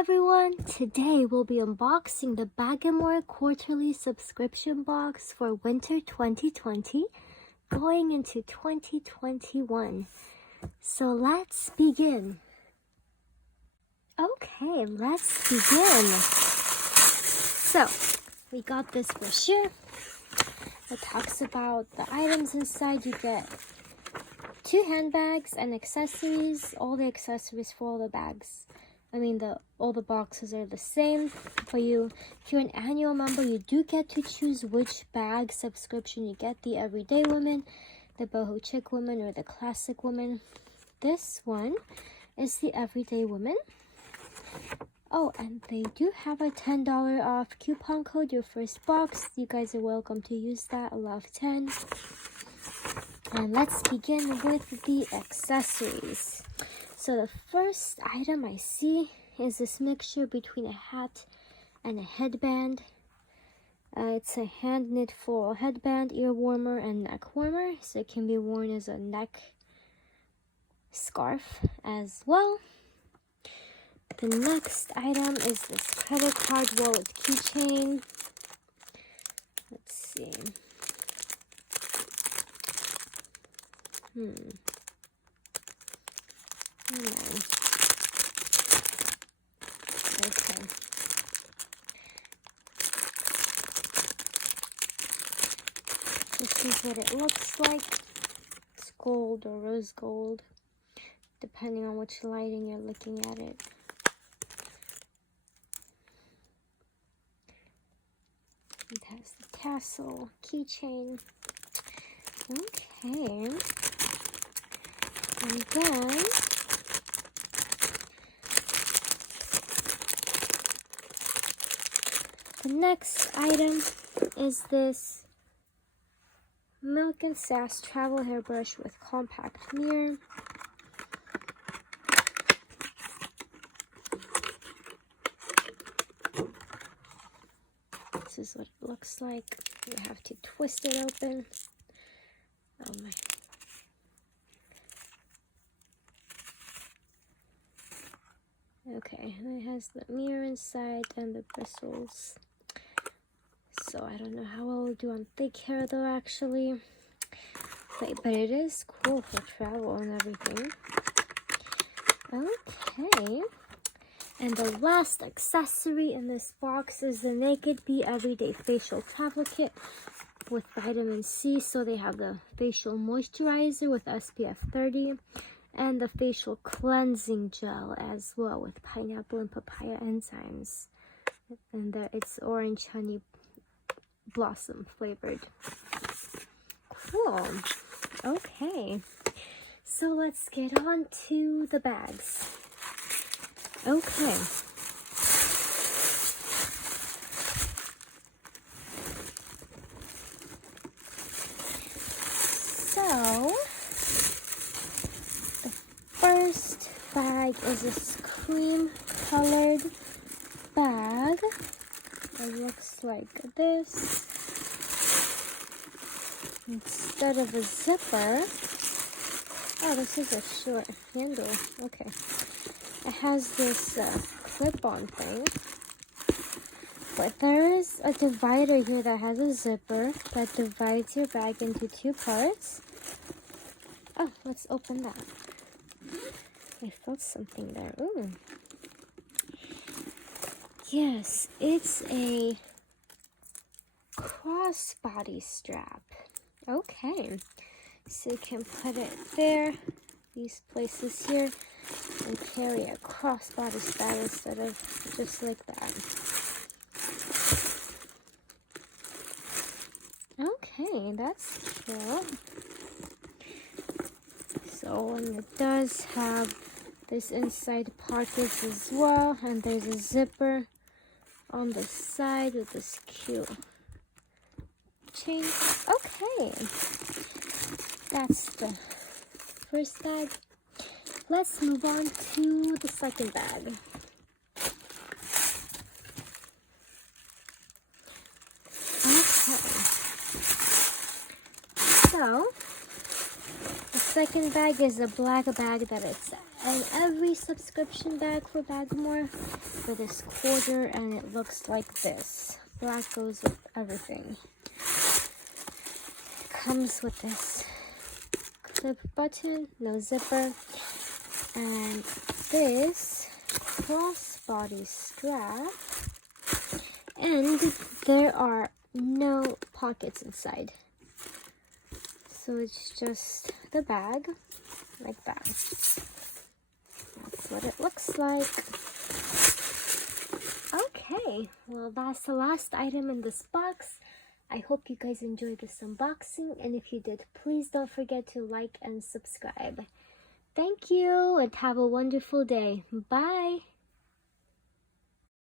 everyone! Today we'll be unboxing the Bagamour quarterly subscription box for winter 2020 going into 2021. So let's begin. Okay, let's begin. So, we got this brochure. It talks about the items inside. You get 2 handbags and accessories, all the accessories for all the bags. All the boxes are the same for you. If you're an annual member, you do get to choose which bag subscription you get, the Everyday Woman, the Boho Chick Woman, or the Classic Woman. This one is the Everyday Woman. Oh, and they do have a $10 off coupon code, your first box. You guys are welcome to use that, Love10. And let's begin with the accessories. So the first item I see is this mixture between a hat and a headband. It's a hand-knit floral headband, ear warmer, and neck warmer. So it can be worn as a neck scarf as well. The next item is this credit card wallet keychain. Let's see. Okay. This is what it looks like. It's gold or rose gold, depending on which lighting you're looking at it. It has the tassel, keychain. Okay. And then the next item is this Milk and Sass travel hairbrush with compact mirror. This is what it looks like. You have to twist it open. Oh my. Okay, and it has the mirror inside and the bristles. So I don't know how well we'll do on thick hair though, actually. But it is cool for travel and everything. Okay. And the last accessory in this box is the Naked Bee Everyday Facial Travel Kit with vitamin C. So they have the facial moisturizer with SPF 30 and the facial cleansing gel as well with pineapple and papaya enzymes. And it's orange honey blossom flavored. Cool. Okay. So let's get on to the bags. Okay. So the first bag is this cream colored bag. It looks like this. Instead of a zipper, oh, this is a short handle. Okay. It has this clip-on thing. But there is a divider here that has a zipper that divides your bag into 2 parts. Oh, let's open that. I felt something there. Ooh. Yes, it's a crossbody strap. Okay, so you can put it there, these places here, and carry a crossbody strap instead of just like that. Okay, that's cute. So, and it does have this inside pocket as well, and there's a zipper on the side with this cute chain. Okay, that's the first bag. Let's move on to the second bag. Okay, so the second bag is a black bag that it's And every subscription bag for Bagamour for this quarter, and it looks like this. Black goes with everything. Comes with this clip button, no zipper, and this crossbody strap, and there are no pockets inside, so it's just the bag like that. That's what it looks like. Okay, well, that's the last item in this box. I hope you guys enjoyed this unboxing, and if you did, please don't forget to like and subscribe. Thank you, and have a wonderful day. Bye!